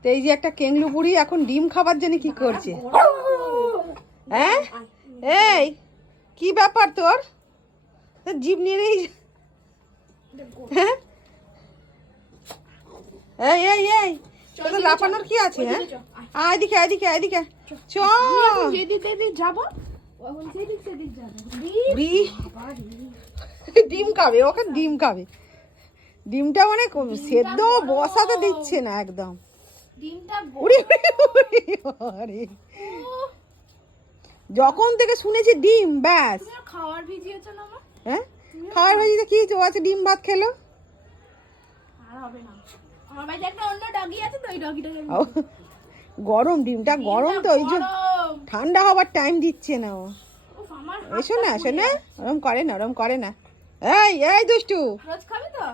তো এই যে একটা কেংলু বুড়ি এখন ডিম খাবার জন্য কি করছে? হ্যাঁ, এই কি ব্যাপার তোর? জিভ নিয়ে নেই। হ্যাঁ, এই এই এই তোদের লাফানোর কি আছে? হ্যাঁ, এদিকে এদিকে এদিকে চল। যাবো ডিম খাবে, ওখানে ডিম খাবে। ডিমটা মানে সেদ্ধ বসাতে দিচ্ছে না একদম। যখন থেকে শুনেছি ডিম, ব্যাস। খাওয়ার ভিজিয়েছো না মা? হ্যাঁ, খাওয়ার ভাজিতে কি আছে? ডিম ভাত খেলো। আর হবে না, আমার বাড়িতে একটা অন্য ডগি আছে তো, ওই ডগিটাকে গরম, ডিমটা গরম তো, ওই জন্য ঠান্ডা হবার টাইম দিচ্ছে না ও। এসো না, এসো না, ওরম করে না, ওরম করে না। এই এই দুষ্টু, রোজ খাবে তো?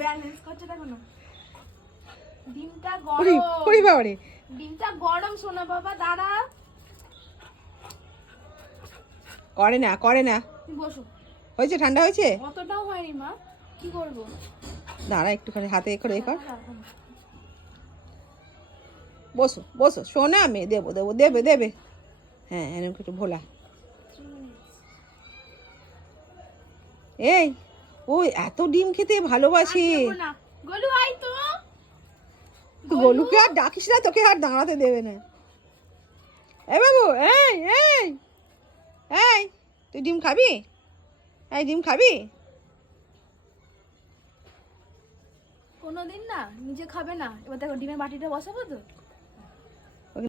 ব্যালেন্স করছে দেখো না। ডিমটা গরম, ওরে বাবারে, ডিমটা গরম সোনা বাবা, দাঁড়া। করে না, করে না। বসো। হয়েছে, ঠান্ডা হয়েছে? অতটাও হয়নি মা, কি করবো? দাঁড়া একটুখানি হাতে করে এ কর। বসো বসো, সোনা মেয়ে, দেবো দেবো, দেবে দেবে। হ্যাঁ, এরকম একটু ভোলা। এই ওই এত ডিম খেতে ভালোবাসি। গোলু আই তো। গোলুকে আর ডাকিস না, তোকে আর দাঁড়াতে দেবে না। এই বাবু, এই এই এই, তুই ডিম খাবি? এই ডিম খাবি? কোনোদিন না নিজে খাবে না, এবার দেখো ডিমের বাটিটা বসাবো তো।